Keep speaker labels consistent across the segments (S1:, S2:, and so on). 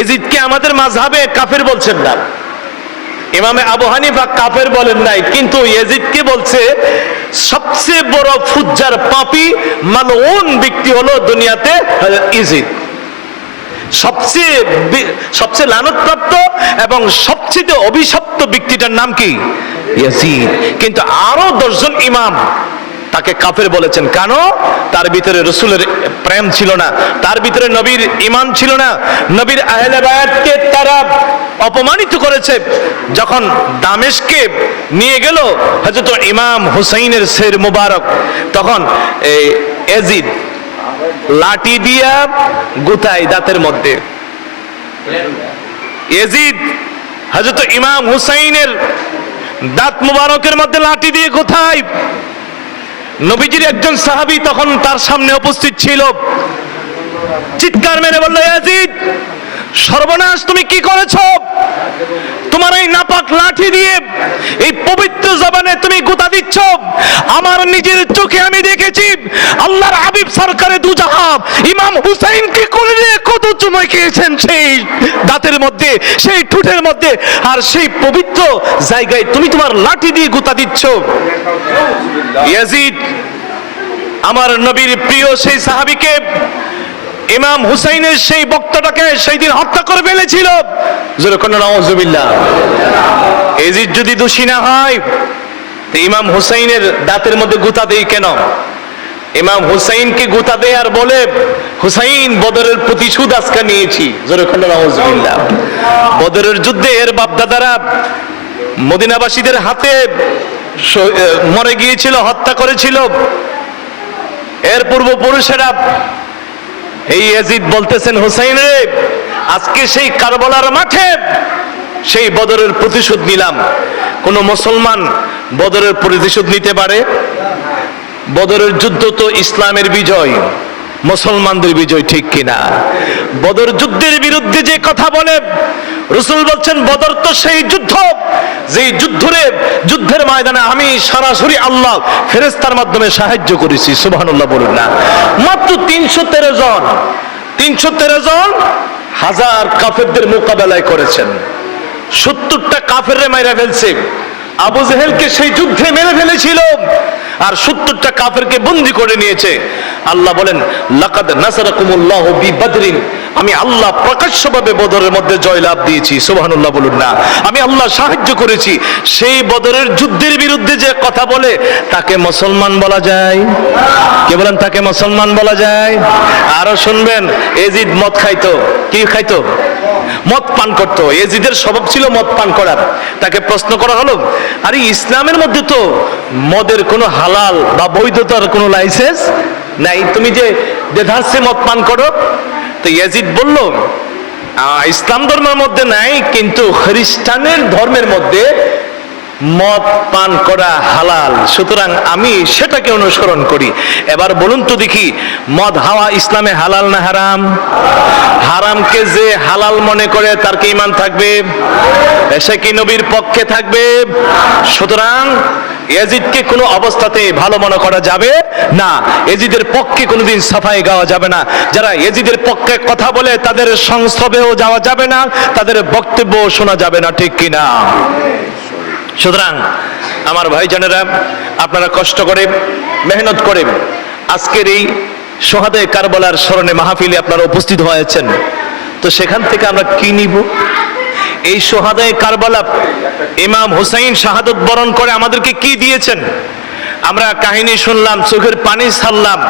S1: এজিদকে আমাদের মাঝহাবে কাফের বলছেন না। ইমামে আবু হানিফা কাফের বলেন নাই, কিন্তু ইয়েজিদকে বলছে, সবচেয়ে বড় ফুজ্জার পাপি, মালউন ব্যক্তি হলো দুনিয়াতে ইজিদ। সবচেয়ে সবচেয়ে লানতপ্রাপ্ত এবং সবচেয়ে অভিশপ্ত ব্যক্তিটার নাম কি? ইয়াজিদ। কিন্তু আরও দশজন ইমাম তাকে কাফের বলেছেন। কেন? তার ভিতরে রসুলের প্রেম ছিল না। তার ভিতরে নবীর ইমান ছিল না। নবীর আহলে বায়াতকে তারা অপমানিত করেছে। যখন দামেশকে নিয়ে গেল হযরত ইমাম হুসাইনের শের মুবারক, তখন এই এজিদ লাঠি দিয়া গুতায় দাঁতের মধ্যে। এজিদ হযরত ইমাম হুসাইনের দাঁত মুবারকের মধ্যে লাঠি দিয়ে কোথায় নবীজির একজন সাহাবি তখন তার সামনে উপস্থিত ছিল। চিৎকার মেরে বলল ইয়াজিদ সর্বনাশ তুমি কি করেছ? তোমার এই নাপাক লাঠি দিয়ে, এই পবিত্র জবানে তুমি গুতা দিচ্ছ। আমার নিজের চোখে আমি দেখেছি, আল্লাহর হাবিব সরকারে দুজাহাব ইমাম হুসাইনকে করে দিয়ে কত চুময় খেয়েছেন সেই দাঁতের মধ্যে, সেই ঠুটের মধ্যে? আর সেই পবিত্র জায়গায় তুমি তোমার লাঠি দিয়ে গুতা দিচ্ছ। ইয়াজিদ, আমার নবীর প্রিয় সেই সাহাবীকে ইমাম হুসাইনের সেই বক্তটাকে সেই দিন হত্যা করে ফেলেছিল। এজিদ যদি দোষী না হয় ইমাম হুসাইনের দাঁতের মধ্যে গুতা দেই কেন? ইমাম হুসাইনকে গুতা দেয় আর বলে, হুসাইন, বদরের প্রতিশোধ আজকে নিয়েছি। বদরের যুদ্ধে এর বাপদাদারা মদিনাবাসীদের হাতে মরে গিয়েছিল, হত্যা করেছিল। এর পূর্বপুরুষেরা, এই ইয়াজিদ বলতেছেন, হুসাইন রে, আজকে সেই কারবালার মাঠে সেই বদরের প্রতিশোধ নিলাম। কোন মুসলমান বদরের প্রতিশোধ নিতে পারে? বদরের যুদ্ধ তো ইসলামের বিজয়, মুসলমানদের বিজয় ঠিক কিনা? বদর যুদ্ধের বিরুদ্ধে যে কথা বলে, রসুল বলছেন, বদর তো সেই যুদ্ধ, যেই যুদ্ধরে যুদ্ধের ময়দানে আমি সরাসরি আল্লাহ ফেরেস্তার মাধ্যমে সাহায্য করেছি, সুবহানাল্লাহ বলুন না। মাত্র তিনশো তেরো জন, তিনশো তেরো জন হাজার কাফেরদের মোকাবেলায় করেছেন। সত্তরটা কাফেররে মাইরা ফেলছে। আবু জেহেলকে সেই যুদ্ধে মেরে ফেলেছিল। আর সত্তরটা কাফেরকে বন্দি করে নিয়েছে। আল্লাহ বলেন, লাকাদ নাসারাকুমুল্লাহু বিবদরিন আমি আল্লাহ প্রকাশ্যভাবে বদরের মধ্যে জয়লাভ দিয়েছি, সুবহানাল্লাহ বলুন না। আমি আল্লাহ সাহায্য করেছি, সেই বদরের যুদ্ধের বিরুদ্ধে যে কথা বলে, তাকে মুসলমান বলা যায়। কে বলেন, তাকে মুসলমান বলা যায়? আরও শুনবেন, এজিদ মদ খাইতো, কি খাইতো? মদ পান করত। এজিদের স্বভাব ছিল মদ পান করার। তাকে প্রশ্ন করা হলো আরে ইসলামের মধ্যে তো মদের কোনো হালাল বা বৈধতার কোনো লাইসেন্স নাই। তুমি যে দেধাসে মদ পান করো? তো ইয়াজিদ বলল "আহ, ইসলাম ধর্মের মধ্যে নাই কিন্তু খ্রিস্টানের ধর্মের মধ্যে মদ পান করা হালাল। সুতরাং আমি সেটাকে অনুসরণ করি। এবার বলুন তো দেখি, মদ হাওয়া ইসলামে হালাল না হারাম? হারামকে যে হালাল মনে করে তার কি ইমান থাকবে? সে কি নবীর পক্ষে থাকবে? সুতরাং এজিদকে কোনো অবস্থাতে ভালো মনে করা যাবে না। এজিদের পক্ষে কোনোদিন সাফাই গাওয়া যাবে না। যারা এজিদের পক্ষে কথা বলে তাদের সংস্রবেও যাওয়া যাবে না, তাদের বক্তব্য শোনা যাবে না, ঠিক কিনা? সুতরাং আমার ভাইজানেরা, আপনারা কষ্ট করে, মেহনত করে আজকের এই সোহাদে কারবলার স্মরণে মাহফিলে আপনারা উপস্থিত হয়েছেন। তো সেখান থেকে আমরা কি নিব? এই সোহাদায় কারবলা ইমাম হুসাইন শাহাদত বরণ করে আমাদেরকে কি দিয়েছেন? আমরা কাহিনী শুনলাম, চোখের পানি ছাড়লাম,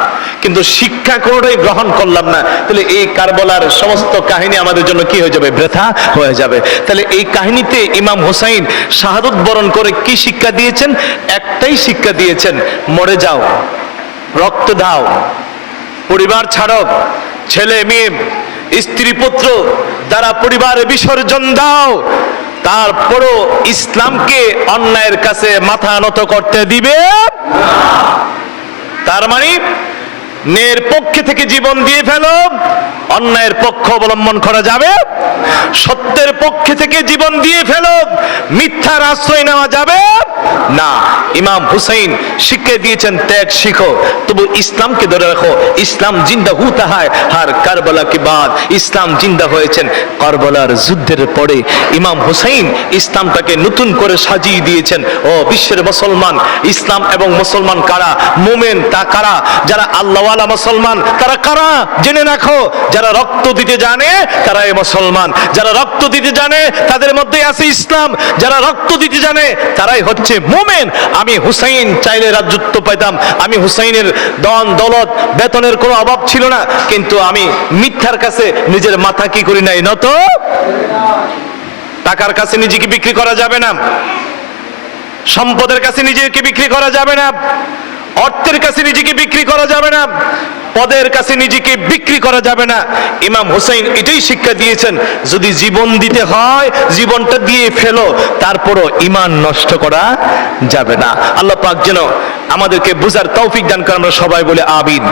S1: কিন্তু শিক্ষা কোনোটাই গ্রহণ করলাম না। তাহলে এই কারবলার সমস্ত কাহিনী আমাদের জন্য কি হয়ে যাবে? ব্যথা হয়ে যাবে। তাহলে এই কাহিনীতে ইমাম হুসাইন শাহাদত বরণ করে কি শিক্ষা দিয়েছেন? একটাই শিক্ষা দিয়েছেন, মরে যাও, রক্ত দাও, পরিবার ছাড়ো, ছেলে মেয়ে, স্ত্রী পুত্র, দ্বারা পরিবারে বিসর্জন দাও তারপরও ইসলামকে অন্যায়ের কাছে মাথা নত করতে দিবে তার মানে নের পক্ষে থেকে জীবন দিয়ে ফেলো, অন্যায়ের পক্ষ অবলম্বন করা যাবে, সত্যের পক্ষে থেকে জীবন দিয়ে ফেলো, মিথ্যার আশ্রয় নেওয়া যাবে না। ইমাম হুসাইন শিক্ষা দিয়েছেন ত্যাগ শিখো। তবু ইসলামকে ধরে রাখো, ইসলাম জিন্দা হুতা হয় হার কারবালা কি বাদ ইসলাম জিন্দা হয়েছেন কারবালার যুদ্ধের পরে। ইমাম হুসাইন ইসলামটাকে নতুন করে সাজিয়ে দিয়েছেন, ও বিশ্বের মুসলমান, ইসলাম এবং মুসলমান কারা? মোমেন তা কারা? যারা আল্লাহওয়ালা মুসলমান, তারা কারা? জেনে রাখো, যারা রক্ত দিতে জানে তারা এই মুসলমান। যারা রক্ত দিতে জানে, তাদের মধ্যে আছে ইসলাম। যারা রক্ত দিতে জানে, তারাই হচ্ছে মোমেন। আমি হুসাইন চাইলে রাজ্যত্ব পাইতাম। আমি হুসাইনের দন, দলত, বেতনের কোনো অভাব ছিল না। কিন্তু আমি মিথ্যার কাছে নিজের মাথা কি করি নাই? নত? টাকার কাছে নিজেকে বিক্রি করা যাবে না। সম্পদের কাছে নিজেকে বিক্রি করা যাবে না। অর্থের কাছে নিজেকে বিক্রি করা যাবে না, পদের কাছে নিজেকে বিক্রি করা যাবে না। ইমাম হুসাইন এটাই শিক্ষা দিয়েছেন, যদি জীবন দিতে হয়, জীবনটা দিয়ে ফেলো, তারপরও ইমান নষ্ট করা যাবে না। আল্লাহ পাক যেন আমাদেরকে বুঝার তৌফিক দান করে আমরা সবাই বলে আবিন